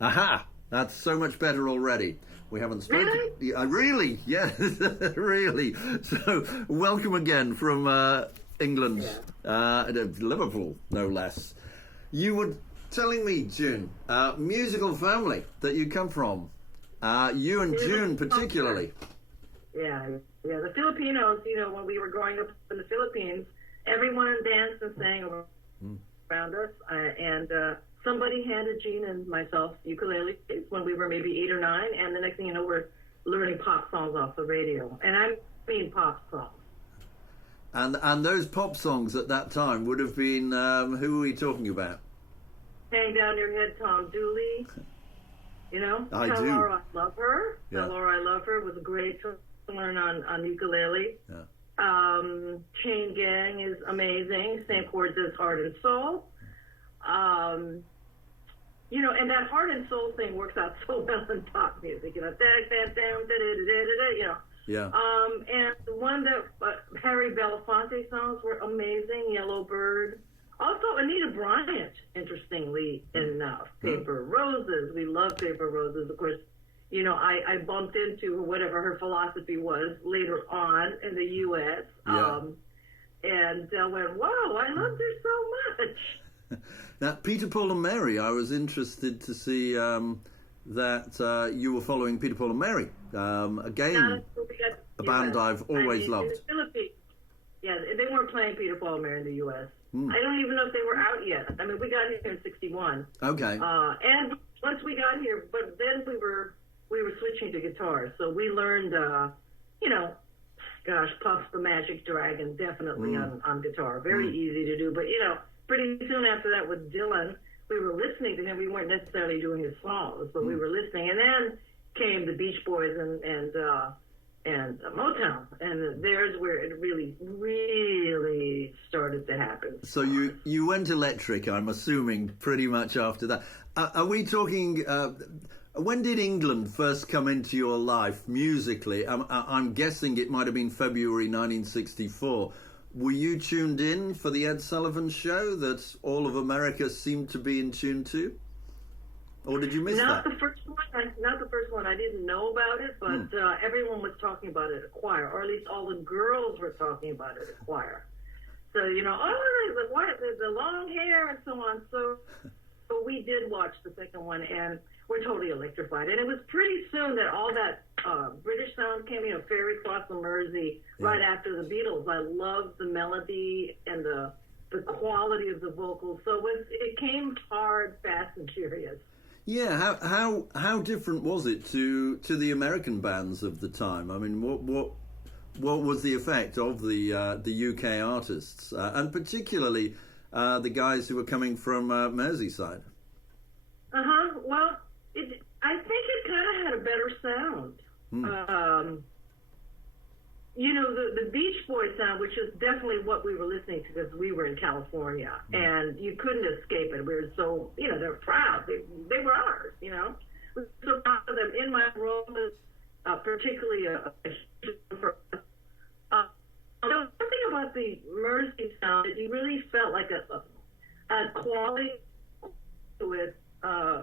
Aha! That's so much better already. We haven't spoken. Really? Yeah, really? Yes, really. So, welcome again from England, Liverpool, no less. You were telling me, June, musical family that you come from. You and June particularly. Yeah. The Filipinos, when we were growing up in the Philippines, everyone danced and sang around us. And somebody handed Jean and myself ukuleles when we were maybe 8 or 9. And the next thing you know, we're learning pop songs off the radio. And I mean pop songs. And those pop songs at that time would have been, who are we talking about? Hang Down Your Head, Tom Dooley. I Tell do. Laura I Love Her. Yeah. Tell Laura I Love Her was great to learn on ukulele. Yeah. Chain Gang is amazing. Same chords as Heart and Soul. And that Heart and Soul thing works out so well in pop music. Yeah. And the one that Harry Belafonte songs were amazing. Yellow Bird. Also, Anita Bryant, interestingly enough. Paper Roses. We love Paper Roses. Of course, I bumped into whatever her philosophy was later on in the U.S. Yeah. And I went, wow, I loved her so much. Now, Peter, Paul and Mary, I was interested to see that you were following Peter, Paul and Mary. Again, a band I've always loved. In the Philippines, yeah, they weren't playing Peter, Paul and Mary in the U.S. I don't even know if they were out yet. I mean, we got here in '61. Okay. And once we got here, but then we were switching to guitars. So we learned, Puff the Magic Dragon definitely on guitar. Very easy to do. But, pretty soon after that with Dylan, we were listening to him. We weren't necessarily doing his songs, but we were listening. And then came the Beach Boys and Motown, and there's where it really, really started to happen. So you went electric, I'm assuming, pretty much after that. Are we talking? When did England first come into your life musically? I'm guessing it might have been February 1964. Were you tuned in for the Ed Sullivan Show that all of America seemed to be in tune to? Or did you miss that? Not the first one. I didn't know about it, but everyone was talking about it at choir, or at least all the girls were talking about it at choir. So, the long hair and so on. So we did watch the second one, and we're totally electrified. And it was pretty soon that all that British sound came, Ferry Cross the Mersey, right after the Beatles. I loved the melody and the quality of the vocals. So it came hard, fast, and furious. Yeah, how different was it to the American bands of the time? I mean, what was the effect of the UK artists, and particularly the guys who were coming from Merseyside? Well, I think it kind of had a better sound. The Beach Boys sound, which is definitely what we were listening to because we were in California, and you couldn't escape it. We were so, they're proud. They were ours, We were so proud of them. In My Room is particularly for us. Something about the Mersey sound that you really felt like a quality to it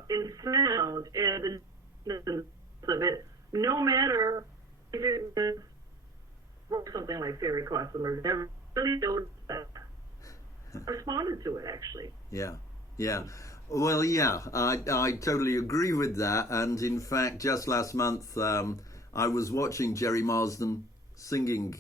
in sound and the of it, no matter if it was something like Ferry Cross the Mersey. I really noticed that. I responded to it, actually. Yeah. Well, yeah, I totally agree with that. And in fact, just last month, I was watching Jerry Marsden singing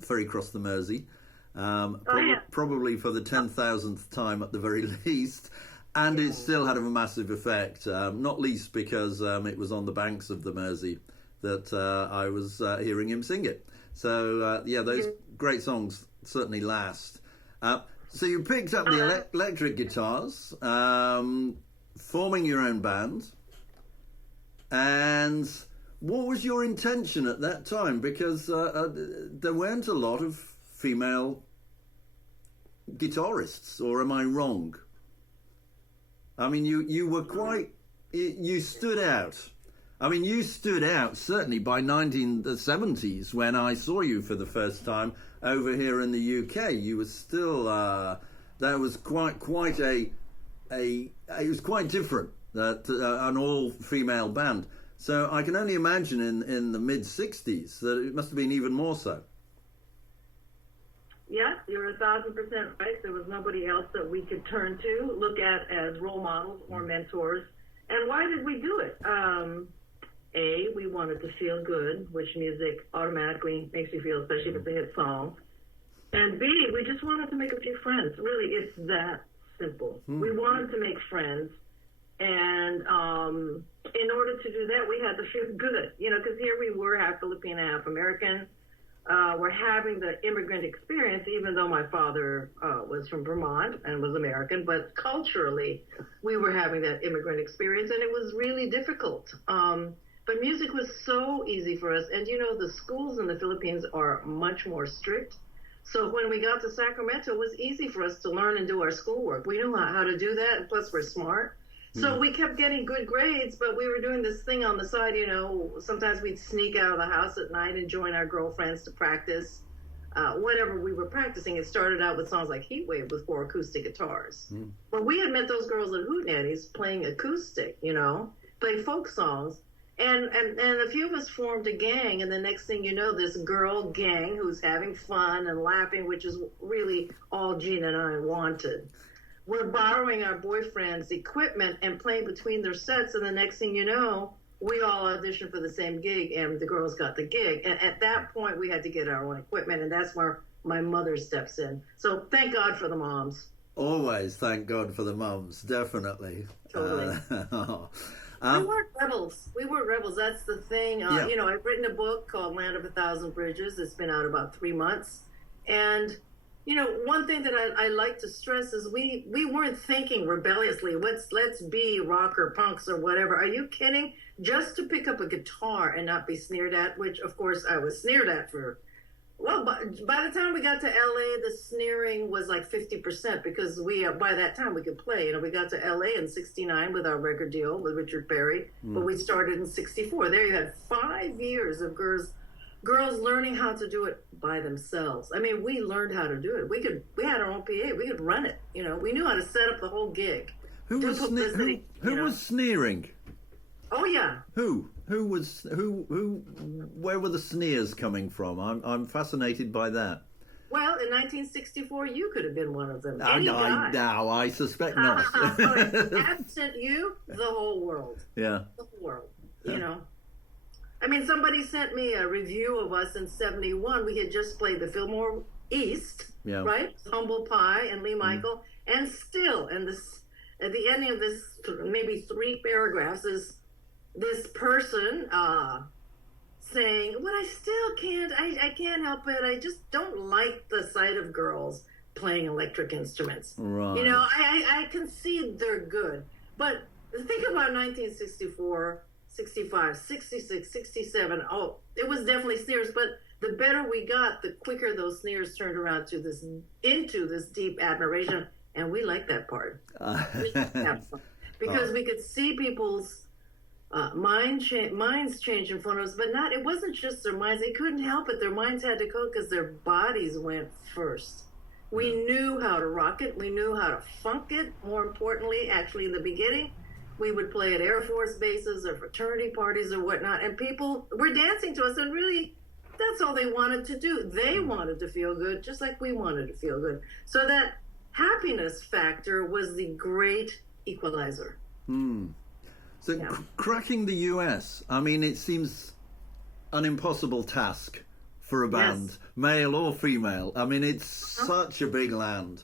Ferry Cross the Mersey, probably for the 10,000th time at the very least. And it still had a massive effect, not least because it was on the banks of the Mersey that I was hearing him sing it. So, those great songs certainly last. So you picked up the electric guitars, forming your own band. And what was your intention at that time? Because there weren't a lot of female guitarists, or am I wrong? I mean, you were you stood out. I mean, you stood out certainly by the 1970s when I saw you for the first time over here in the UK. You were still, that was quite it was quite different that an all-female band. So I can only imagine in the mid-'60s that it must have been even more so. Yeah, you're 1,000% right. There was nobody else that we could turn to, look at as role models or mentors. And why did we do it? A, we wanted to feel good, which music automatically makes you feel, especially if it's a hit song. And B, we just wanted to make a few friends. Really, it's that simple. We wanted to make friends. And in order to do that, we had to feel good, because here we were, half Filipino, half American. We're having the immigrant experience, even though my father was from Vermont and was American, but culturally, we were having that immigrant experience, and it was really difficult. But music was so easy for us, and the schools in the Philippines are much more strict. So when we got to Sacramento, it was easy for us to learn and do our schoolwork. We knew how to do that, and plus we're smart. So we kept getting good grades, but we were doing this thing on the side, sometimes we'd sneak out of the house at night and join our girlfriends to practice whatever we were practicing. It started out with songs like Heat Wave with 4 acoustic guitars. But we had met those girls at Hootenanny's playing acoustic, playing folk songs. And a few of us formed a gang, and the next thing you know, this girl gang who's having fun and laughing, which is really all Gina and I wanted. We're borrowing our boyfriends' equipment and playing between their sets, and the next thing you know, we all auditioned for the same gig, and the girls got the gig. And at that point, we had to get our own equipment, and that's where my mother steps in. So thank God for the moms. Always thank God for the mums, definitely. Totally. We weren't rebels. That's the thing. I've written a book called Land of a Thousand Bridges. It's been out about 3 months. And one thing that I like to stress is we weren't thinking rebelliously, let's be rocker punks or whatever. Are you kidding? Just to pick up a guitar and not be sneered at, which of course I was sneered at for. Well, by the time we got to LA, the sneering was like 50% because by that time we could play. We got to LA in '69 with our record deal with Richard Berry, but we started in '64. There you had 5 years of girls learning how to do it by themselves. I mean, we learned how to do it. We had our own PA. We could run it. We knew how to set up the whole gig. Who was sneering? Oh yeah. Who? Where were the sneers coming from? I'm fascinated by that. Well, in 1964, you could have been one of them. I suspect not. Absent you, the whole world. Yeah. The whole world. I mean, somebody sent me a review of us in '71. We had just played the Fillmore East, right? Humble Pie and Lee Michael, and still, at the ending of this, maybe 3 paragraphs is this person saying, "Well, I still can't. I can't help it. I just don't like the sight of girls playing electric instruments. Right. I concede they're good, but think about 1964." 65, 66, 67. Oh, it was definitely sneers, but the better we got, the quicker those sneers turned around into this deep admiration, and we liked that part. Because we could see people's minds change in front of us, but it wasn't just their minds. They couldn't help it. Their minds had to go because their bodies went first. We knew how to rock it. We knew how to funk it. More importantly, actually, in the beginning, we would play at Air Force bases or fraternity parties or whatnot, and people were dancing to us, and really, that's all they wanted to do. They wanted to feel good, just like we wanted to feel good. So that happiness factor was the great equalizer. So cracking the US, I mean, it seems an impossible task for a band, male or female. I mean, it's such a big land.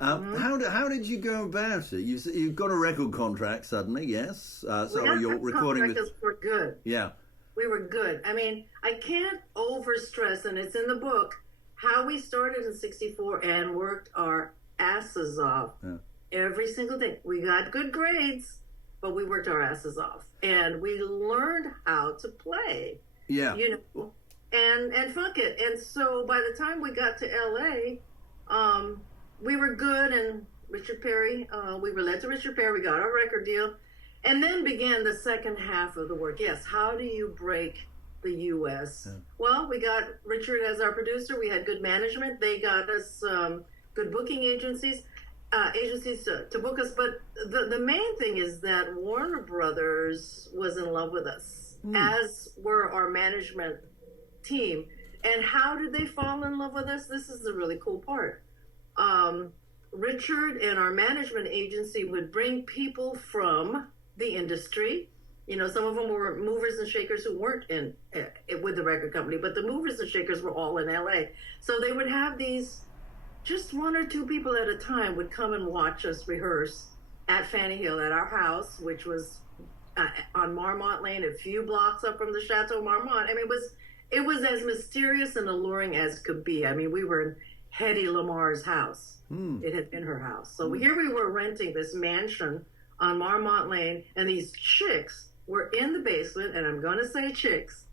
How did you go about it? You've got a record contract suddenly, yes? You're recording with... We're good. Yeah. We were good. I mean, I can't overstress, and it's in the book, how we started in '64 and worked our asses off every single day. We got good grades, but we worked our asses off. And we learned how to play. Yeah. And funk it. And so by the time we got to LA, we were good, and Richard Perry, we were led to Richard Perry, we got our record deal, and then began the second half of the work. Yes, how do you break the U.S.? Well, we got Richard as our producer, we had good management, they got us good booking agencies. agencies to book us, but the main thing is that Warner Brothers was in love with us, as were our management team. And how did they fall in love with us? This is the really cool part. Richard and our management agency would bring people from the industry. You know, some of them were movers and shakers who weren't in with the record company, but the movers and shakers were all in LA. So they would have these, just one or two people at a time would come and watch us rehearse at Fanny Hill at our house, which was on Marmont Lane, a few blocks up from the Chateau Marmont. I mean, it was as mysterious and alluring as could be. I mean, we were in Hedy Lamar's house. It had been her house. So here we were renting this mansion on Marmont Lane, and these chicks were in the basement, and I'm going to say chicks,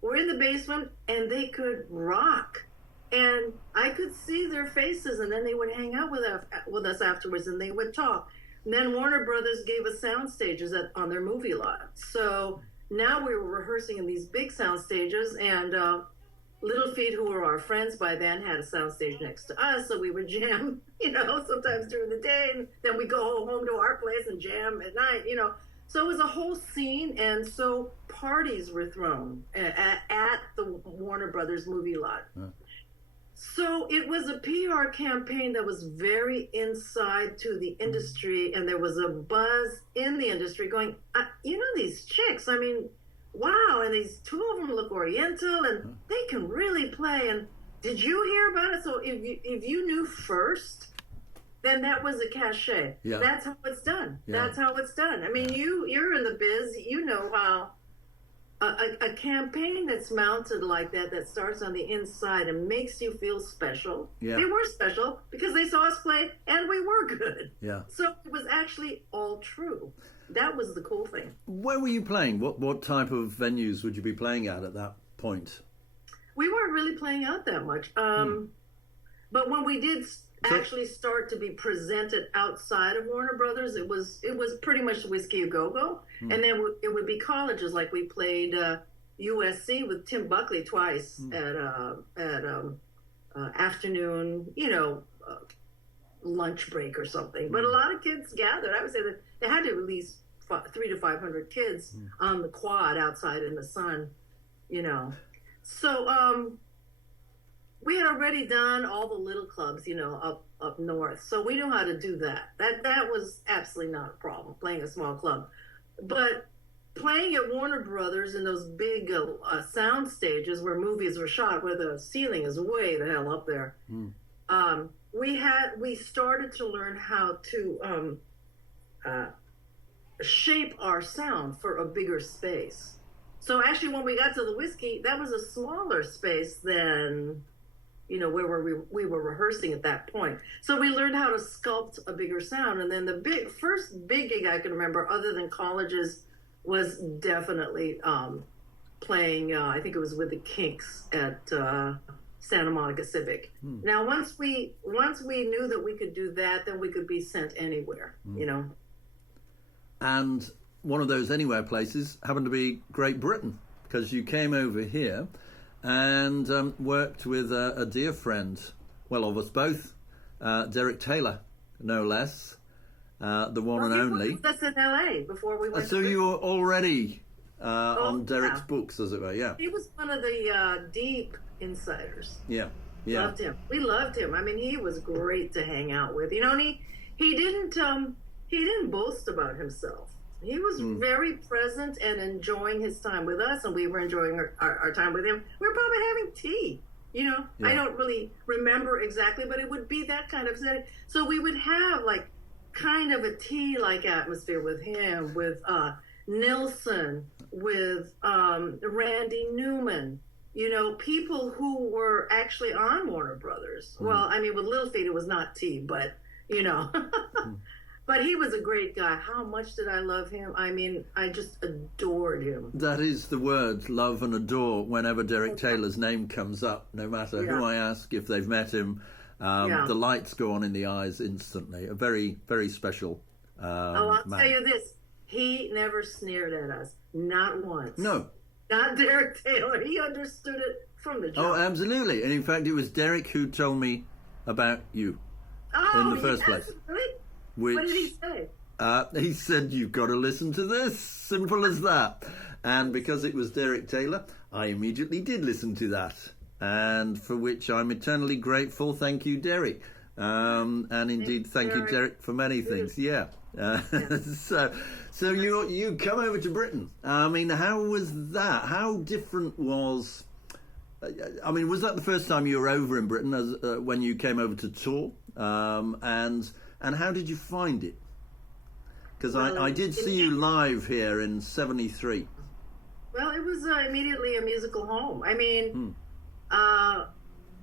were in the basement, and they could rock. And I could see their faces, and then they would hang out with us afterwards, and they would talk. And then Warner Brothers gave us sound stages on their movie lot. So now we were rehearsing in these big sound stages, and Little Feat, who were our friends by then, had a sound stage next to us, so we would jam, you know, sometimes during the day, and then we go home to our place and jam at night, you know. So it was a whole scene, and so parties were thrown at the Warner Brothers movie lot. So it was a PR campaign that was very inside to the industry, and there was a buzz in the industry going, you know, these chicks, I mean, wow, and these two of them look Oriental, and they can really play, and did you hear about it? So if you knew first, then that was a cachet. Yeah. That's how it's done. Yeah. That's how it's done. I mean, you're in the biz, you know how a campaign that's mounted like that starts on the inside and makes you feel special. Yeah. They were special because they saw us play and we were good. Yeah. So it was actually all true. That was the cool thing. Where were you playing? What type of venues would you be playing at that point? We weren't really playing out that much. But when we did actually start to be presented outside of Warner Brothers, it was pretty much Whiskey A Go-Go. And then it would be colleges, like we played USC with Tim Buckley twice at afternoon, you know, lunch break or something. But a lot of kids gathered. I would say that they had to at least 300 to 500 kids on the quad outside in the sun, you know. So we had already done all the little clubs, you know, up north. So we knew how to do that. That was absolutely not a problem, playing a small club. But playing at Warner Brothers in those big sound stages where movies were shot, where the ceiling is way the hell up there, we started to learn how to shape our sound for a bigger space. So actually, when we got to the Whiskey, that was a smaller space than, you know, where we were rehearsing at that point. So we learned how to sculpt a bigger sound. And then the first big gig I can remember, other than colleges, was definitely playing, I think it was with the Kinks at Santa Monica Civic. Now, once we knew that we could do that, then we could be sent anywhere, you know. And one of those anywhere places happened to be Great Britain, because you came over here and worked with a dear friend, well, of us both, Derek Taylor, no less, the one and only. That's in LA before we went. So you were already on Derek's books, as it were, yeah. He was one of the deep insiders. Yeah. Loved him. We loved him. I mean, he was great to hang out with. You know, and he didn't boast about himself. He was very present and enjoying his time with us, and we were enjoying our time with him. We were probably having tea, you know. Yeah. I don't really remember exactly, but it would be that kind of setting. So we would have like kind of a tea-like atmosphere with him, with Nilsson, with Randy Newman, you know, people who were actually on Warner Brothers. Well, I mean, with Little Feat, it was not tea, but, you know. But he was a great guy. How much did I love him? I mean, I just adored him. That is the word, love and adore, whenever Derek Taylor's name comes up, no matter who I ask if they've met him. The lights go on in the eyes instantly. A very, very special I'll tell you this. He never sneered at us. Not once. No. Not Derek Taylor. He understood it from the jump. Oh, absolutely. And in fact, it was Derek who told me about you. in the first place. Really? Which, what did he say? He said, "You've got to listen to this. Simple as that." And because it was Derek Taylor, I immediately did listen to that, and for which I'm eternally grateful. Thank you, Derek. And indeed, thank you, Derek, for many things. Yeah. So you come over to Britain. I mean, how was that? How different was? I mean, was that the first time you were over in Britain as when you came over to tour? And how did you find it? Because I did see you live here in '73. Well, it was immediately a musical home. I mean,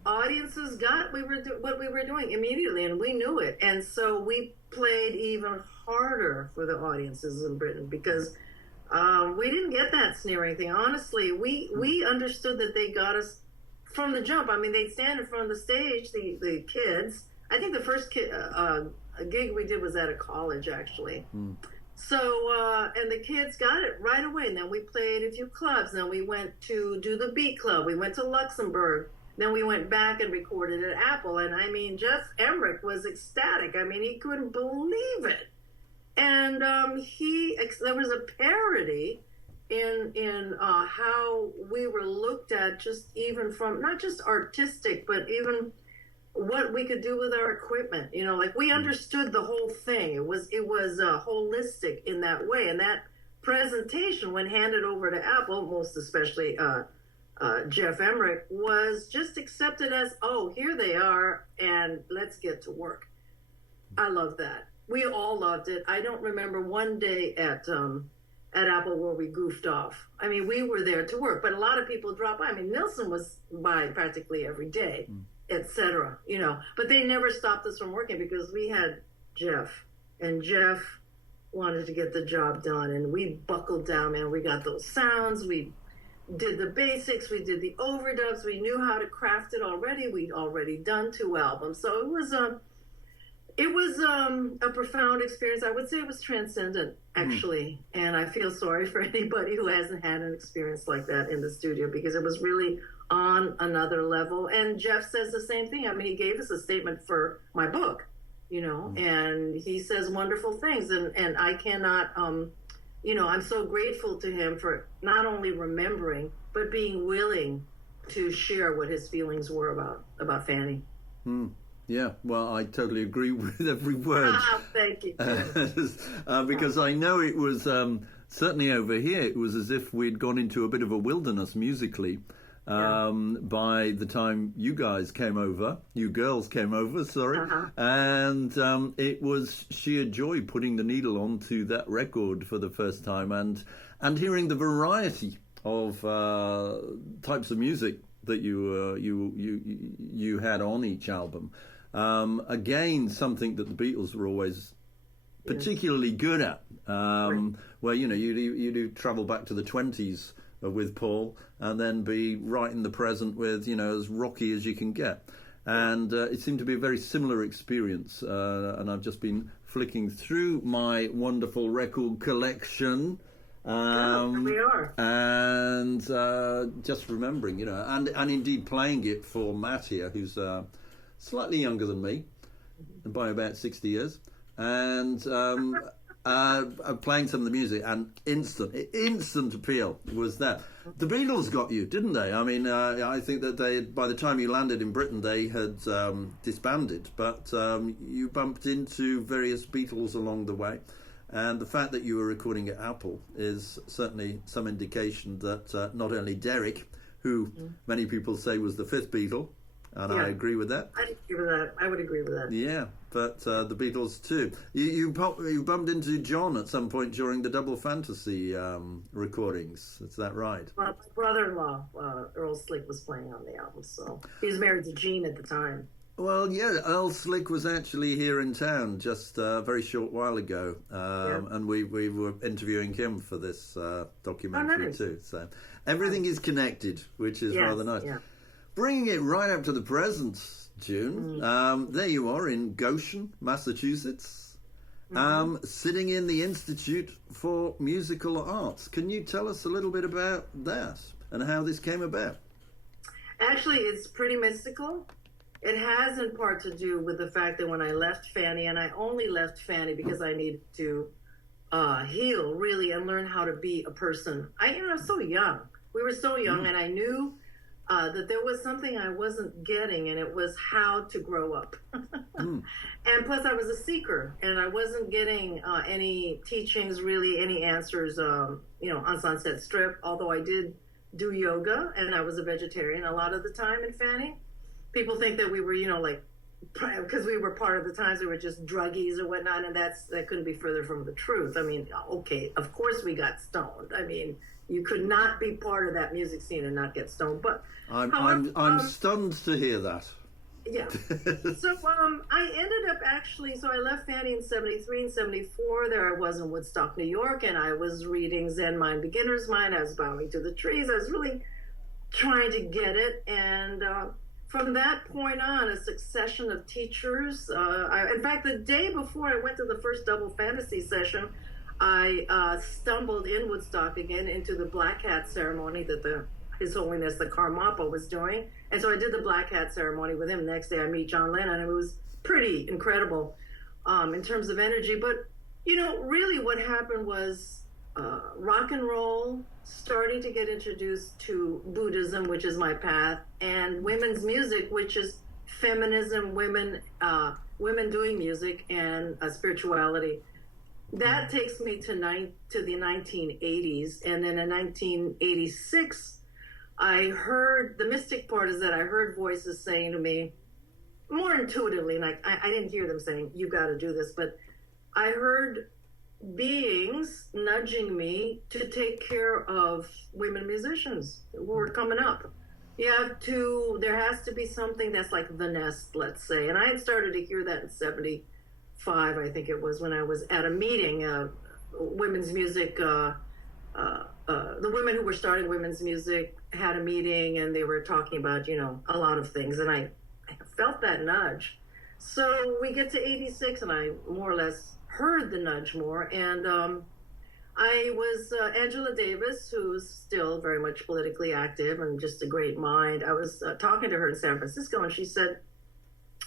audiences got what we were doing immediately, and we knew it. And so we played even harder for the audiences in Britain because we didn't get that sneering thing. Honestly, we understood that they got us from the jump. I mean, they'd stand in front of the stage, the kids. I think the first gig we did was at a college, actually. So, and the kids got it right away. And then we played a few clubs. Then we went to do the Beat Club. We went to Luxembourg. Then we went back and recorded at Apple. And I mean, Jeff Emmerich was ecstatic. I mean, he couldn't believe it. And there was a parody in how we were looked at, just even from not just artistic, but even what we could do with our equipment. You know, like we understood the whole thing. It was holistic in that way. And that presentation, when handed over to Apple, most especially Jeff Emmerich, was just accepted as, oh, here they are, and let's get to work. I love that. We all loved it. I don't remember one day at Apple where we goofed off. I mean, we were there to work, but a lot of people dropped by. I mean, Nilsson was by practically every day, etc. You know, but they never stopped us from working because we had Jeff, and Jeff wanted to get the job done, and we buckled down, man. We got those sounds. We did the basics. We did the overdubs. We knew how to craft it already. We'd already done 2 albums, so it was a profound experience. I would say it was transcendent, actually. And I feel sorry for anybody who hasn't had an experience like that in the studio, because it was really on another level. And Jeff says the same thing. I mean, he gave us a statement for my book, you know, and he says wonderful things. And I cannot, you know, I'm so grateful to him for not only remembering, but being willing to share what his feelings were about Fanny. Yeah, well, I totally agree with every word. Thank you. Because I know it was, certainly over here, it was as if we'd gone into a bit of a wilderness musically by the time you guys came over, you girls came over, sorry. And it was sheer joy putting the needle onto that record for the first time and hearing the variety of types of music that you had on each album. Again, something that the Beatles were always particularly good at. Where you know you do travel back to the 20s with Paul, and then be right in the present with, you know, as rocky as you can get. And it seemed to be a very similar experience. And I've just been flicking through my wonderful record collection. We are. And just remembering, you know, and indeed playing it for Matt here, who's slightly younger than me, by about 60 years, and playing some of the music, and instant appeal was that. The Beatles got you, didn't they? I mean, I think that by the time you landed in Britain, they had disbanded, but you bumped into various Beatles along the way. And the fact that you were recording at Apple is certainly some indication that not only Derek, who many people say was the fifth Beatle, and I agree with that. I would agree with that. Yeah, but the Beatles too. You bumped into John at some point during the Double Fantasy recordings. Is that right? Well, my brother-in-law, Earl Slick, was playing on the album, so he was married to Jean at the time. Well, yeah, Earl Slick was actually here in town just a very short while ago, and we were interviewing him for this documentary too. So everything is connected, which is rather nice. Yeah. Bringing it right up to the present, June, there you are in Goshen, Massachusetts, sitting in the Institute for Musical Arts. Can you tell us a little bit about that and how this came about? Actually, it's pretty mystical. it has in part to do with the fact that when I left Fanny, and I only left Fanny because I needed to heal really and learn how to be a person. I was so young. We were so young, and I knew that there was something I wasn't getting, and it was how to grow up. And plus, I was a seeker, and I wasn't getting any teachings, really, any answers, on Sunset Strip, although I did do yoga, and I was a vegetarian a lot of the time in Fanny. People think that we were, because we were part of the times we were just druggies or whatnot, and that couldn't be further from the truth. I mean, okay, of course we got stoned. I mean, you could not be part of that music scene and not get stoned. But I'm stunned to hear that. Yeah. So I ended up so I left Fanny in 73 and 74. There I was in Woodstock, New York, and I was reading Zen Mind, Beginner's Mind. I was bowing to the trees. I was really trying to get it. And from that point on, a succession of teachers. In fact, the day before I went to the first double fantasy session, I stumbled in Woodstock again into the black hat ceremony that His Holiness the Karmapa was doing. And so I did the black hat ceremony with him. The next day I meet John Lennon, and it was pretty incredible in terms of energy. But, really what happened was rock and roll starting to get introduced to Buddhism, which is my path, and women's music, which is feminism, women doing music, and spirituality. That takes me to the 1980s. And then in 1986, I heard, the mystic part is that I heard voices saying to me, more intuitively, and I didn't hear them saying, you got to do this, but I heard beings nudging me to take care of women musicians who were coming up. There has to be something that's like the nest, let's say. And I had started to hear that in 75, I think it was, when I was at a meeting, women's music, the women who were starting women's music had a meeting, and they were talking about, a lot of things. And I felt that nudge. So we get to 86, and I more or less heard the nudge more. And I was Angela Davis, who's still very much politically active and just a great mind. I was talking to her in San Francisco, and she said,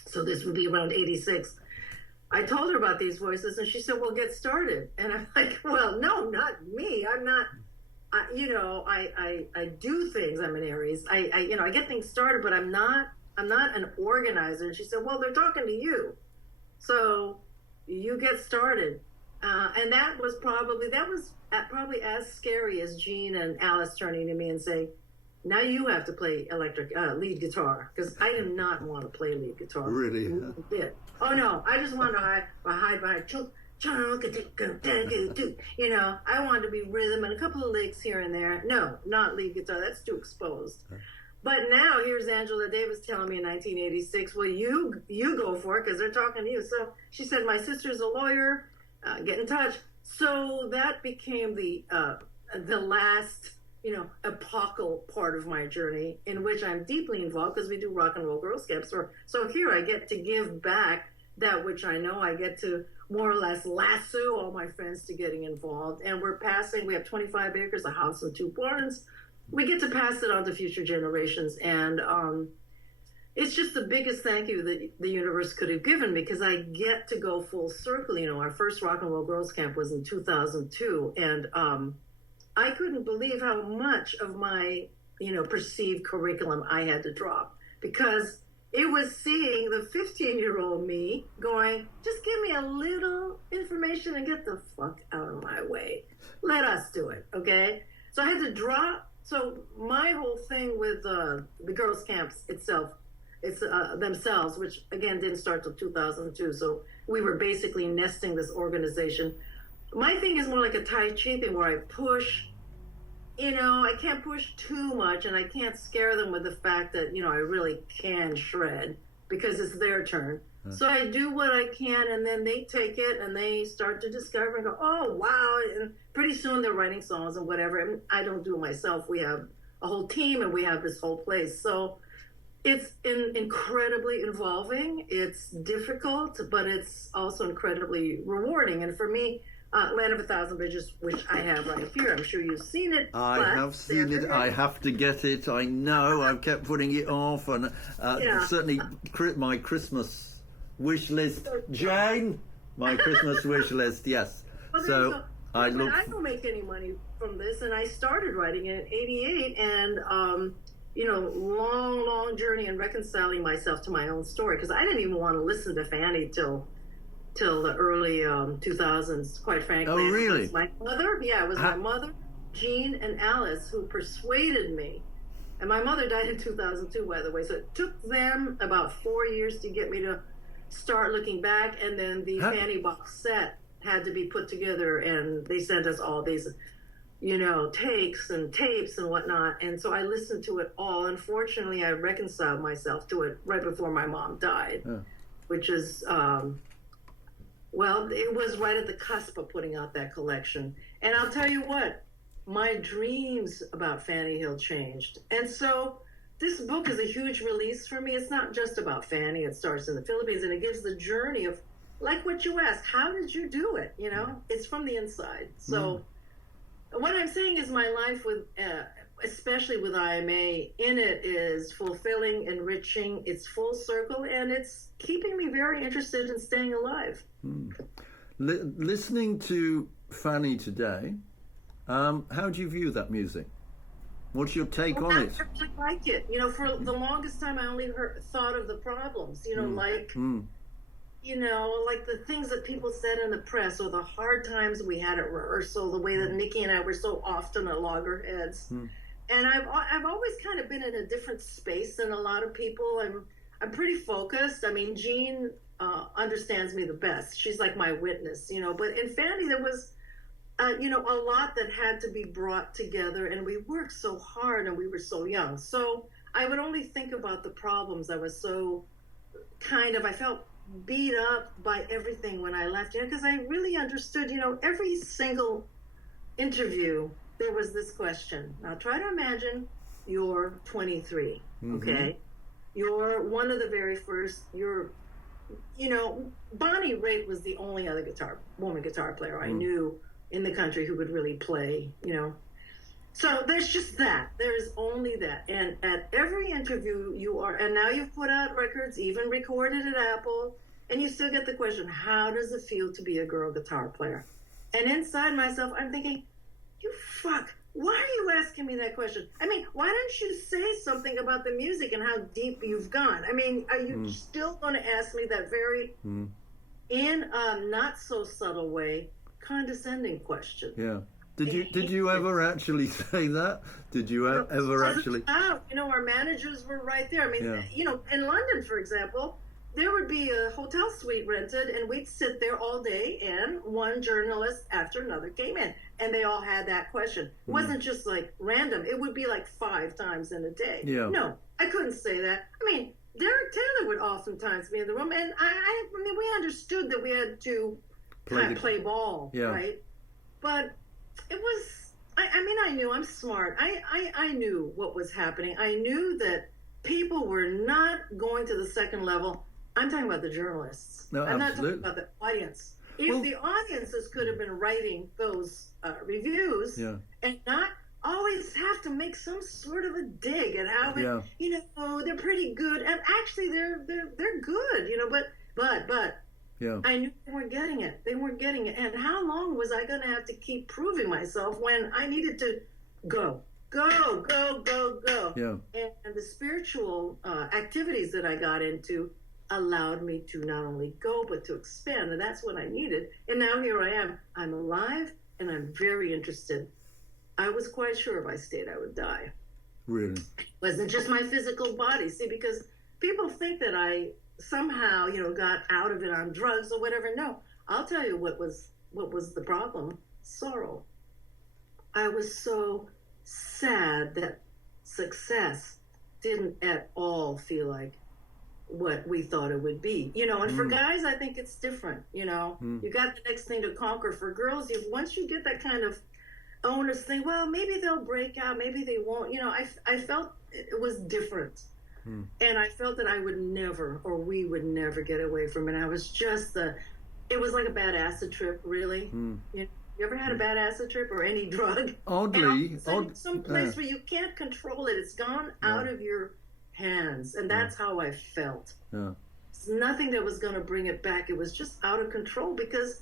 so this would be around 86. I told her about these voices, and she said, well, get started. And I'm like, well, no, not me. I'm not, I do things. I'm an Aries. I get things started, but I'm not an organizer. And she said, well, they're talking to you. So you get started. And that was probably as scary as Gene and Alice turning to me and saying, now you have to play lead guitar, because I did not want to play lead guitar. Really? Yeah. Oh no, I just wanted to hide behind I wanted to be rhythm and a couple of licks here and there. No, not lead guitar. That's too exposed. But now here's Angela Davis telling me in 1986, well, you go for it because they're talking to you. So she said, my sister's a lawyer. Get in touch. So that became the last, epochal part of my journey, in which I'm deeply involved because we do rock and roll girls camps. So here I get to give back that which I know. I get to more or less lasso all my friends to getting involved. And we have 25 acres, a house and 2 barns. We get to pass it on to future generations. And it's just the biggest thank you that the universe could have given me, because I get to go full circle. Our first rock and roll girls camp was in 2002. And I couldn't believe how much of my, perceived curriculum I had to drop, because it was seeing the 15-year-old me going, just give me a little information and get the fuck out of my way. Let us do it, okay? So I had to drop. So my whole thing with the girls' camps itself, it's themselves, which again didn't start till 2002. So we were basically nesting this organization. My thing is more like a Tai Chi thing, where I push. I can't push too much, and I can't scare them with the fact that, I really can shred, because it's their turn. So I do what I can, and then they take it and they start to discover and go, oh, wow. And pretty soon they're writing songs and whatever. And I don't do it myself. We have a whole team, and we have this whole place. So it's incredibly involving. It's difficult, but it's also incredibly rewarding. And for me, Land of a Thousand Bridges, which I have right here. I'm sure you've seen it. I have seen it. I have to get it. I know. I've kept putting it off, and certainly my Christmas wish list, Jane. My Christmas wish list. Yes. Well, so I don't make any money from this, and I started writing it in '88, and long journey in reconciling myself to my own story, because I didn't even want to listen to Fanny till the early 2000s, quite frankly. Oh, really? It was my mother, my mother, Jean, and Alice who persuaded me. And my mother died in 2002, by the way, so it took them about 4 years to get me to start looking back, and then the Fanny box set had to be put together, and they sent us all these, takes and tapes and whatnot, and so I listened to it all. Unfortunately, I reconciled myself to it right before my mom died, which is... it was right at the cusp of putting out that collection. And I'll tell you what, my dreams about Fanny Hill changed. And so this book is a huge release for me. It's not just about Fanny. It starts in the Philippines, and it gives the journey of, like what you asked, how did you do it? It's from the inside. So what I'm saying is my life with, especially with IMA, in it is fulfilling, enriching, it's full circle, and it's keeping me very interested in staying alive. Listening to Fanny today, how do you view that music? What's your take on it? I really like it. For the longest time, I only thought of the problems, like the things that people said in the press, or the hard times we had at rehearsal, the way that Nikki and I were so often at loggerheads. And I've always kind of been in a different space than a lot of people. I'm pretty focused. I mean, Jean understands me the best. She's like my witness, But in Fanny, there was, a lot that had to be brought together, and we worked so hard, and we were so young. So I would only think about the problems. I was so I felt beat up by everything when I left, because I really understood, every single interview, there was this question. Now try to imagine you're 23, okay? You're one of the very first, Bonnie Raitt was the only other woman guitar player I knew in the country who would really play, So there's just that. There's only that. And at every interview and now you've put out records, even recorded at Apple, and you still get the question, how does it feel to be a girl guitar player? And inside myself, I'm thinking, you fuck, why are you asking me that question? I mean, why don't you say something about the music and how deep you've gone? I mean, are you still going to ask me that very, in a not so subtle way, condescending question? Yeah. Did you ever actually say that? Did you ever actually? Our managers were right there. I mean, in London, for example, there would be a hotel suite rented, and we'd sit there all day, and one journalist after another came in, and they all had that question. It wasn't just like random. It would be like 5 times in a day. Yeah. No, I couldn't say that. I mean, Derek Taylor would oftentimes be in the room, and I mean, we understood that we had to play ball, right? But it was, I knew, I'm smart. I knew what was happening. I knew that people were not going to the second level. I'm talking about the journalists. No, I'm not absolutely. talking about the audience. If the audiences could have been writing those reviews and not always have to make some sort of a dig at how they're pretty good, and actually they're good, but I knew they weren't getting it. They weren't getting it. And how long was I going to have to keep proving myself when I needed to go? Yeah. And the spiritual activities that I got into allowed me to not only go, but to expand. And that's what I needed. And now here I am. I'm alive, and I'm very interested. I was quite sure if I stayed, I would die. Really? It wasn't just my physical body. See, because people think that I somehow, got out of it on drugs or whatever. No, I'll tell you what was the problem. Sorrow. I was so sad that success didn't at all feel like what we thought it would be, and for guys, I think it's different. You got the next thing to conquer. For girls, once you get that kind of onus thing, well, maybe they'll break out, maybe they won't. I felt it was different. And I felt that I would never, or we would never get away from it. I was just the It was like a bad acid trip, really. You ever had a bad acid trip or any drug? Oddly, some place where you can't control it. It's gone out of your hands, and that's how I felt. Yeah. It's nothing that was going to bring it back. It was just out of control because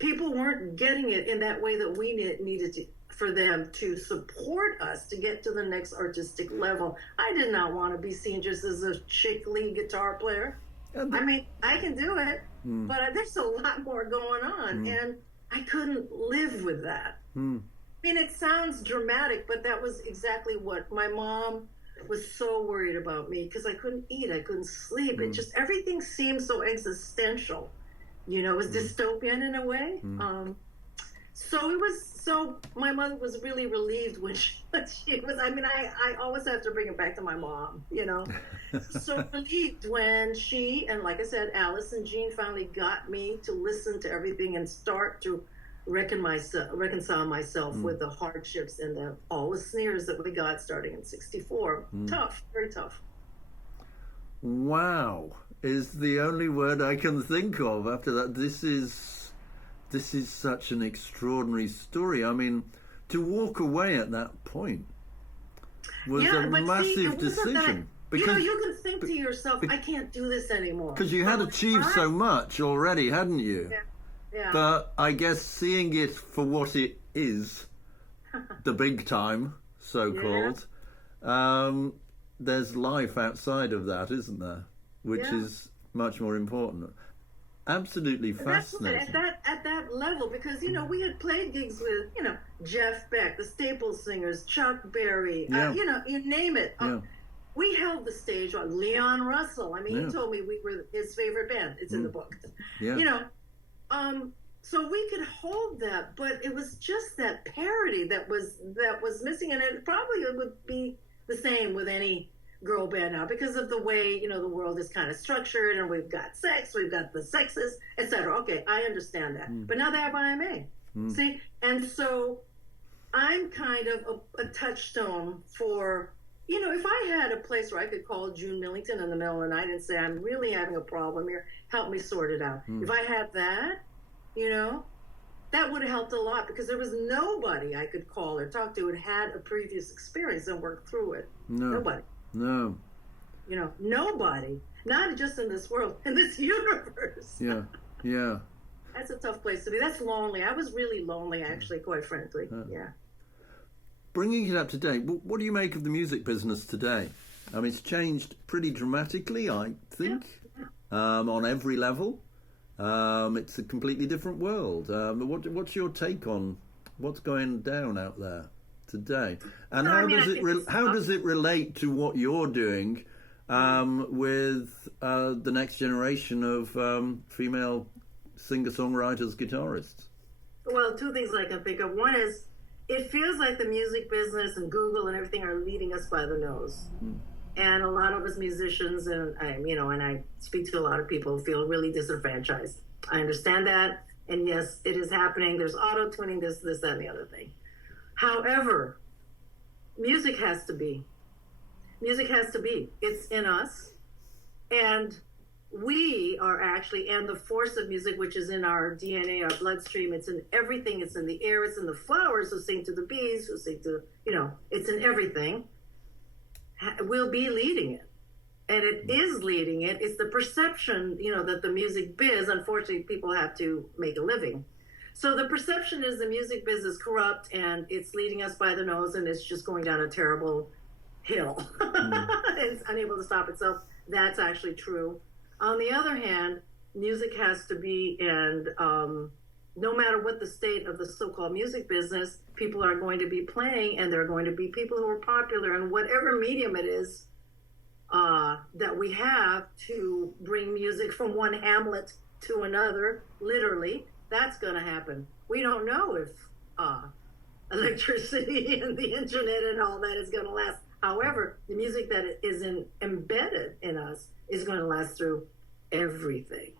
people weren't getting it in that way that we needed to, for them to support us to get to the next artistic level. I did not want to be seen just as a chick lead guitar player. I mean, I can do it, but there's a lot more going on, and I couldn't live with that. I mean, it sounds dramatic, but that was exactly what my mom was so worried about me, because I couldn't eat, I couldn't sleep. It just, everything seemed so existential. You know, it was dystopian in a way. So my mother was really relieved when she was, I mean, I always have to bring it back to my mom, you know. So relieved when she, and like I said, Alice and Jean finally got me to listen to everything and start to reconcile myself with the hardships and all the sneers that we got starting in 64. Tough, very tough. Wow is the only word I can think of after that. This is such an extraordinary story. I mean, to walk away at that point was a massive decision. Because you can think to yourself, I can't do this anymore. Because you had achieved so much already, hadn't you? Yeah. But I guess seeing it for what it is, the big time, so-called, there's life outside of that, isn't there? Which is much more important. Absolutely fascinating. At that level, because, you know, we had played gigs with, you know, Jeff Beck, the Staples Singers, Chuck Berry, you know, you name it. We held the stage on Leon Russell. I mean, he told me we were his favorite band. It's in the book. You know, so we could hold that, but it was just that parody that was missing, and it probably would be the same with any girl band now because of the way, you know, the world is kind of structured, and we've got sex, we've got the sexes, etc. Okay, I understand that, but now they have IMA. See, and so I'm kind of a touchstone for, you know, if I had a place where I could call June Millington in the middle of the night and say, I'm really having a problem here, help me sort it out. If I had that, you know, that would have helped a lot, because there was nobody I could call or talk to who had a previous experience and worked through it. Nobody. No. You know, nobody. Not just in this world, in this universe. Yeah. That's a tough place to be. That's lonely. I was really lonely, actually, quite frankly. Bringing it up to date, what do you make of the music business today? I mean, it's changed pretty dramatically, I think, on every level. It's a completely different world. What's your take on what's going down out there today, and how does it relate to what you're doing with the next generation of female singer-songwriters, guitarists? Well, two things I can think of. One is, it feels like the music business and Google and everything are leading us by the nose. And a lot of us musicians, and I speak to a lot of people, feel really disenfranchised. I understand that, and yes, it is happening. There's auto-tuning, this, that, and the other thing. However, music has to be. It's in us, and we are actually, and the force of music, which is in our DNA, our bloodstream, it's in everything. It's in the air, it's in the flowers who sing to the bees, who sing to, you know, it's in everything. We'll be leading it. And it is leading it. It's the perception, you know, that the music biz, unfortunately, people have to make a living. So the perception is the music biz is corrupt and it's leading us by the nose and it's just going down a terrible hill. It's unable to stop itself. That's actually true. On the other hand, music has to be, and no matter what the state of the so-called music business, people are going to be playing, and there are going to be people who are popular in whatever medium it is that we have to bring music from one hamlet to another, literally. That's going to happen. We don't know if electricity and the internet and all that is going to last. However, the music that is embedded in us is going to last through everything.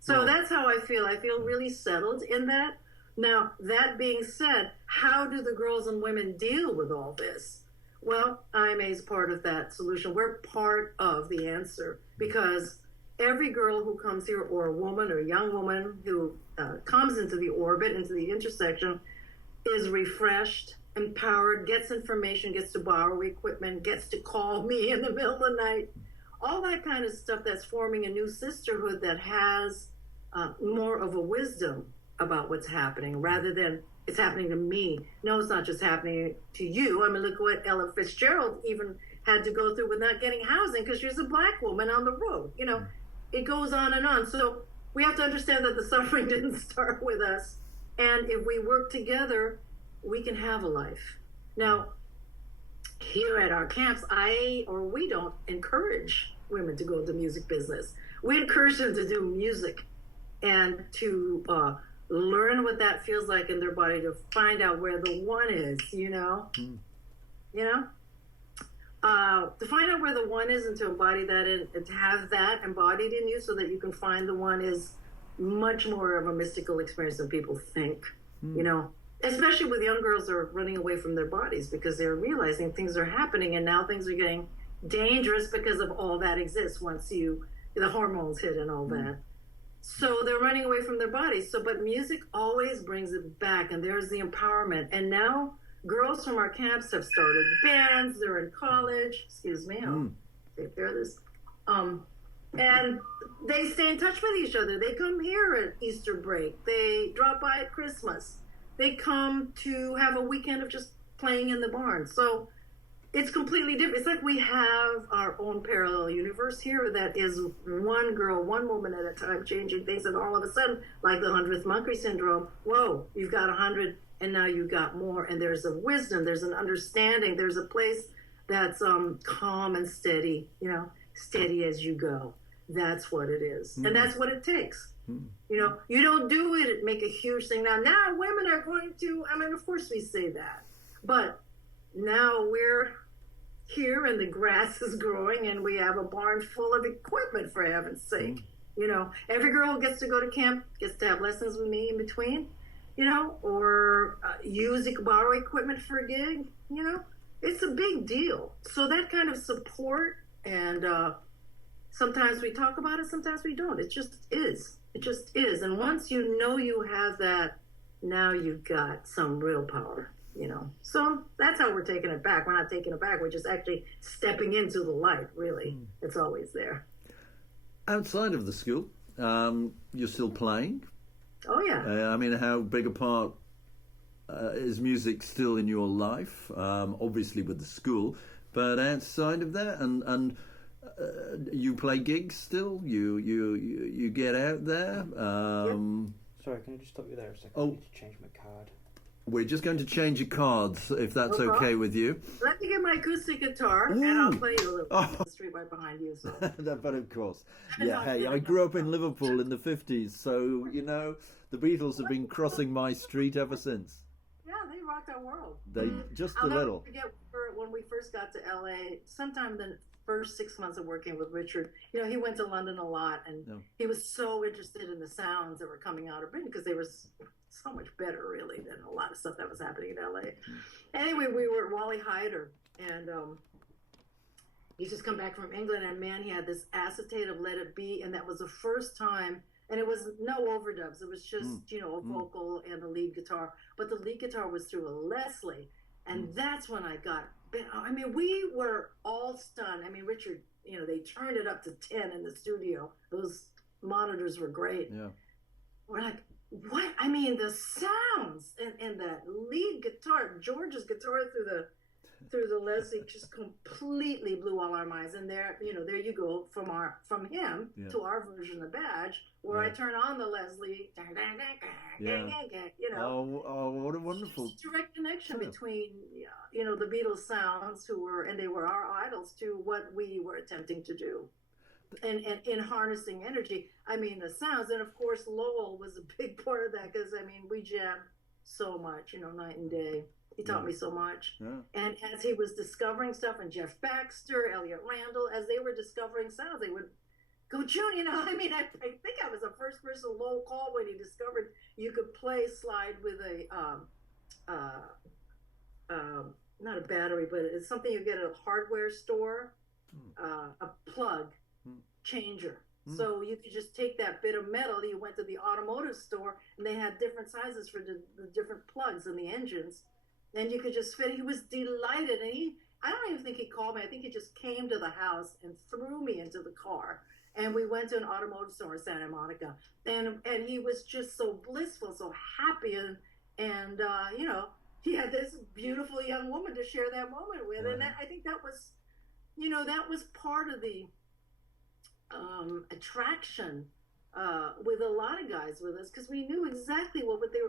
So that's how I feel. I feel really settled in that. Now, that being said, how do the girls and women deal with all this? Well, IMA is part of that solution. We're part of the answer, because every girl who comes here, or a woman or a young woman who comes into the orbit, into the intersection, is refreshed, empowered, gets information, gets to borrow equipment, gets to call me in the middle of the night. All that kind of stuff that's forming a new sisterhood that has more of a wisdom about what's happening rather than it's happening to me. No, it's not just happening to you. I mean, look what Ella Fitzgerald even had to go through with not getting housing because she's a black woman on the road. You know, it goes on and on. So we have to understand that the suffering didn't start with us. And if we work together, we can have a life. Now, here at our camps, we don't encourage women to go into music business. We encourage them to do music and to learn what that feels like in their body, to find out where the one is, you know? To find out where the one is and to embody that and to have that embodied in you so that you can find the one is much more of a mystical experience than people think, you know? Especially with young girls who are running away from their bodies because they're realizing things are happening and now things are getting dangerous because of all that exists once the hormones hit and all that. So they're running away from their bodies. But music always brings it back, and there's the empowerment. And now girls from our camps have started bands. They're in college. Excuse me, I'll take care of this. And they stay in touch with each other. They come here at Easter break. They drop by at Christmas. They come to have a weekend of just playing in the barn. So it's completely different. It's like we have our own parallel universe here that is one girl, one woman at a time changing things. And all of a sudden, like the 100th monkey syndrome, whoa, you've got 100 and now you've got more. And there's a wisdom, there's an understanding, there's a place that's calm and steady, you know, steady as you go. That's what it is. And that's what it takes. You know, you don't do it, make a huge thing. Now women are going to, I mean, of course we say that, but now we're here and the grass is growing and we have a barn full of equipment, for heaven's sake. You know, every girl who gets to go to camp gets to have lessons with me in between, you know, or borrow equipment for a gig, you know, it's a big deal. So that kind of support, and sometimes we talk about it, sometimes we don't. It just is. It just is. And once you know you have that, now you've got some real power, you know. So that's how we're taking it back. We're not taking it back. We're just actually stepping into the light, really. It's always there. Outside of the school, you're still playing? Oh, yeah. I mean, how big a part is music still in your life? Obviously with the school, but outside of that, and you play gigs still? You get out there? Sorry, can I just stop you there a second? Oh. I need to change my card. We're just going to change your cards, if that's No problem. okay with you. Let me get my acoustic guitar, and I'll play you a little bit. The street right behind you. So. But of course. Yeah, hey, I grew up in Liverpool in the 50s, so, you know, the Beatles have been crossing my street ever since. Yeah, they rocked our world. They just I'll a little. never forget when we first got to LA, sometime in the first 6 months of working with Richard, you know, he went to London a lot, and he was so interested in the sounds that were coming out of Britain because they were so much better, really, than a lot of stuff that was happening in LA. Anyway, we were at Wally Hyder, and he just come back from England, and man, he had this acetate of Let It Be, and that was the first time, and it was no overdubs. It was just, you know, a vocal and a lead guitar, but the lead guitar was through a Leslie, and that's when I got, I mean, we were all stunned. I mean, Richard, you know, they turned it up to 10 in the studio. Those monitors were great. Yeah. We're like, what? I mean, the sounds and the lead guitar, George's guitar through the Leslie just completely blew all our minds. And there, you know, there you go from him to our version of Badge, where I turn on the Leslie, you know. Oh, what a wonderful direct connection between, you know, the Beatles sounds they were our idols to what we were attempting to do. And in harnessing energy, I mean, the sounds, and of course Lowell was a big part of that because, I mean, we jammed so much, you know, night and day. He taught me so much. Yeah. And as he was discovering stuff, and Jeff Baxter, Elliot Randall, as they were discovering sounds, they would go, June, you know, I mean, I think I was the first person Lowell called when he discovered you could play slide with not a battery, but it's something you get at a hardware store, a plug changer. So you could just take that bit of metal. You went to the automotive store and they had different sizes for the different plugs in the engines. And you could just fit it. He was delighted. And I don't even think he called me. I think he just came to the house and threw me into the car. And we went to an automotive store in Santa Monica. And he was just so blissful, so happy. And you know, he had this beautiful young woman to share that moment with. And I think that was, you know, that was part of the attraction with a lot of guys with us, because we knew exactly what they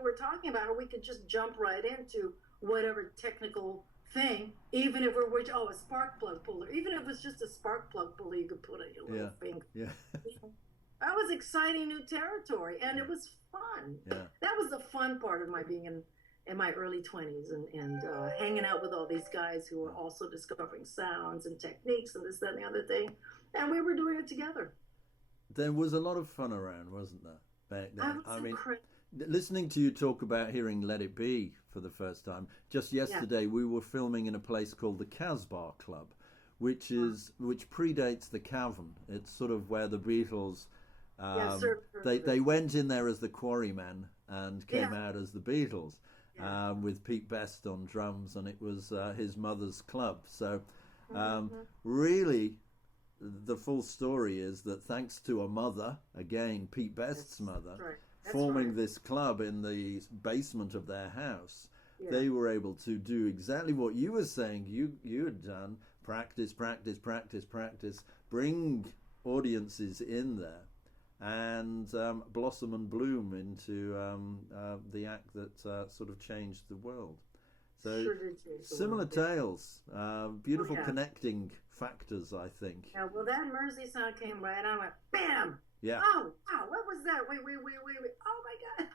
were talking about, or we could just jump right into whatever technical thing, even if we're a spark plug puller, even if it was just a spark plug puller you could put on your little finger. Yeah. That was exciting new territory, and it was fun. Yeah. That was the fun part of my being in my early 20s and hanging out with all these guys who were also discovering sounds and techniques and this, that, and the other thing. And we were doing it together. There was a lot of fun around, wasn't there, back then? I mean, listening to you talk about hearing Let It Be for the first time, just yesterday we were filming in a place called the Casbah Club, which predates the Cavern. It's sort of where the Beatles... they went in there as the Quarrymen and came out as the Beatles, with Pete Best on drums, and it was his mother's club. So really, the full story is that thanks to a mother, again Pete Best's mother, forming this club in the basement of their house, they were able to do exactly what you were saying you had done: practice, bring audiences in there, and blossom and bloom into the act that sort of changed the world. So similar tales, beautiful connecting factors, I think. Yeah, well, that Mersey song came right on. I went, bam! Yeah. Oh, wow, what was that? Wait. Oh, my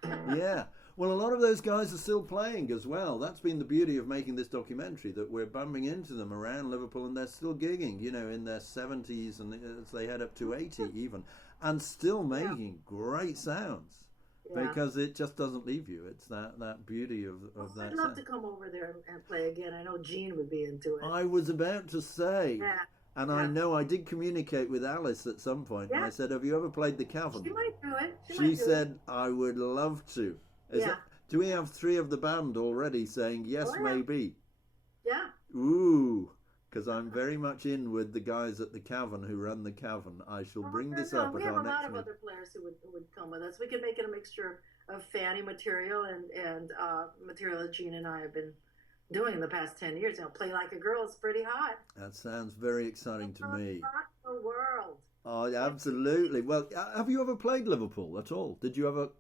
God. Yeah. Well, a lot of those guys are still playing as well. That's been the beauty of making this documentary, that we're bumping into them around Liverpool and they're still gigging, you know, in their 70s and as they head up to 80 even, and still making great sounds. Because it just doesn't leave you. It's that beauty of that. I'd love to come over there and play again. I know Gene would be into it. I was about to say, and I know I did communicate with Alice at some point. And I said, "Have you ever played the Cavern?" She might do it. She said, "I would love to." Do we have 3 of the band already saying yes, maybe? Yeah. Ooh. Because I'm very much in with the guys at the Cavern who run the Cavern. I shall bring this up at our next meeting. We have a lot of other players who would come with us. We could make it a mixture of Fanny material and material that Gene and I have been doing in the past 10 years. You know, Play Like a Girl is pretty hot. That sounds very exciting to me. Rock the world. Oh, absolutely. Well, have you ever played Liverpool at all? Did you ever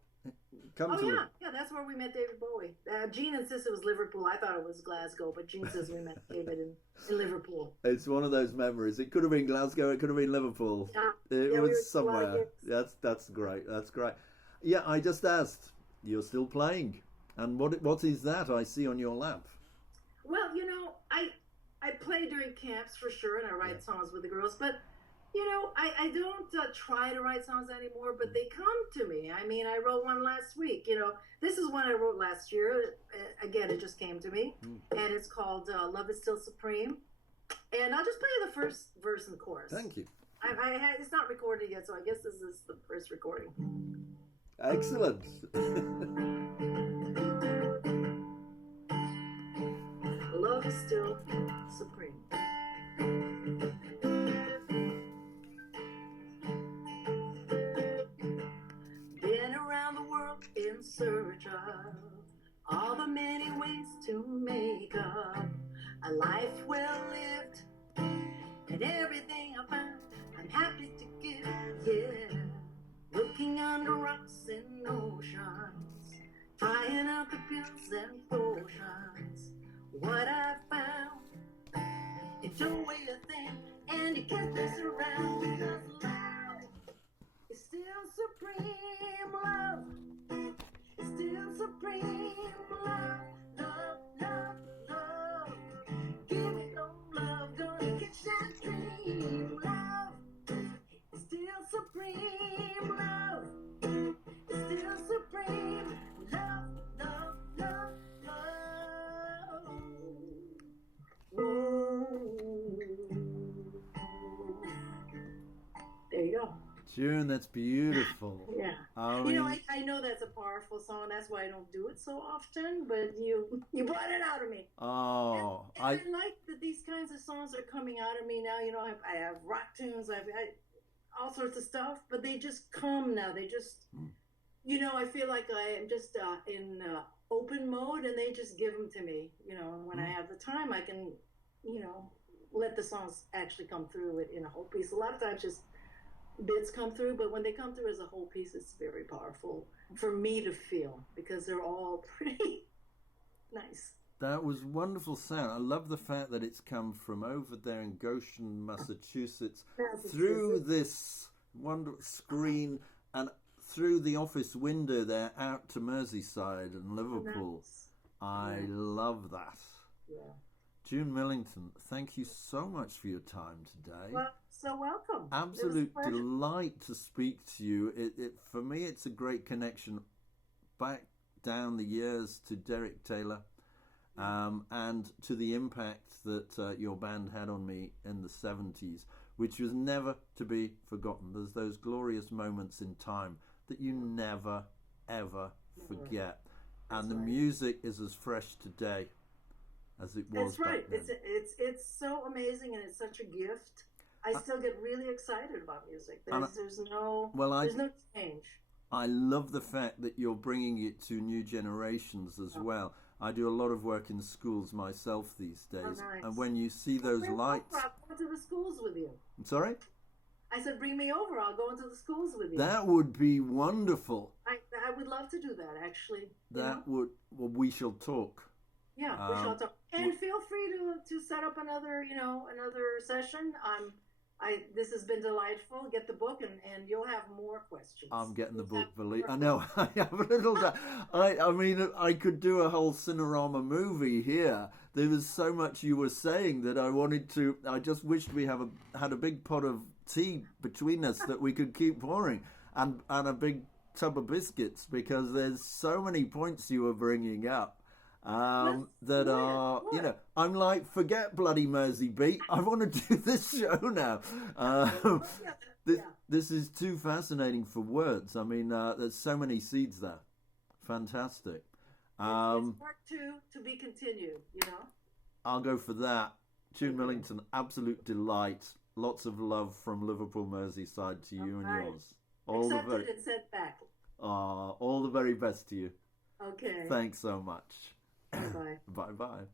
come to yeah, that's where we met David Bowie. Gene insisted it was Liverpool. I thought it was Glasgow, but Gene says we met David in Liverpool. It's one of those memories. It could have been Glasgow, it could have been Liverpool. It was somewhere. That's great. That's great. Yeah, I just asked, you're still playing. And what is that I see on your lap? Well, you know, I play during camps for sure, and I write songs with the girls, but you know, I don't try to write songs anymore, but they come to me. I mean, I wrote one last week. You know, this is one I wrote last year. Again, it just came to me. And it's called Love is Still Supreme. And I'll just play you the first verse and chorus. Thank you. It's not recorded yet, so I guess this is the first recording. Excellent. Love is still supreme. In search of all the many ways to make up a life well lived, and everything I found I'm happy to give, looking under rocks and oceans, trying out the pills and potions. What I found, it don't weigh a thing, and you can't mess around, because love is still supreme. Love is still supreme. Love, love, love, love. Give me no love, gonna catch that dream. Love is still supreme. Love is still supreme. Love, love, love, love. Whoa. There you go. June, that's beautiful. Yeah. I You know, mean, I know that's a powerful song. That's why I don't do it so often, but you brought it out of me. oh, And I like that these kinds of songs are coming out of me now. You know, I have rock tunes, I all sorts of stuff, but they just come now. They just, you know, I feel like I am just in open mode, and they just give them to me. You know, when I have the time, I can, you know, let the songs actually come through it in a whole piece. A lot of times, just bits come through, but when they come through as a whole piece, it's very powerful for me to feel because they're all pretty nice. that was wonderful sound. I love the fact that it's come from over there in Goshen, Massachusetts, through this wonderful screen and through the office window there out to Merseyside and Liverpool. Nice. I love that. Yeah. June Millington, thank you so much for your time today. Well, so welcome. Absolute delight to speak to you. For me, it's a great connection back down the years to Derek Taylor and to the impact that your band had on me in the 70s, which was never to be forgotten. There's those glorious moments in time that you never, ever forget. And the music is as fresh today as it was That's right. back then. It's so amazing, and it's such a gift. I still get really excited about music. There's no change. I love the fact that you're bringing it to new generations as well. I do a lot of work in schools myself these days, nice. And when you see those lights, I'll go to the schools with you. I'm sorry? I said, bring me over. I'll go into the schools with you. That would be wonderful. I would love to do that, actually. Well, we shall talk. Yeah, we shall talk. And feel free to set up another session. This has been delightful. Get the book, and you'll have more questions. I'm getting the book, believe. I know. I have a little. I mean, I could do a whole Cinerama movie here. There was so much you were saying that I wanted to. I just wished we had a big pot of tea between us that we could keep pouring, and a big tub of biscuits, because there's so many points you were bringing up. That are, you know, I'm like, forget bloody Mersey Beat. I want to do this show now. This is too fascinating for words. I mean, there's so many seeds there. Fantastic. It's part 2 to be continued, you know. I'll go for that. June Millington, absolute delight. Lots of love from Liverpool, Merseyside to you and yours. Accepted and sent back. All the very best to you. Okay. Thanks so much. Bye-bye. Bye-bye.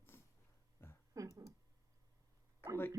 Click.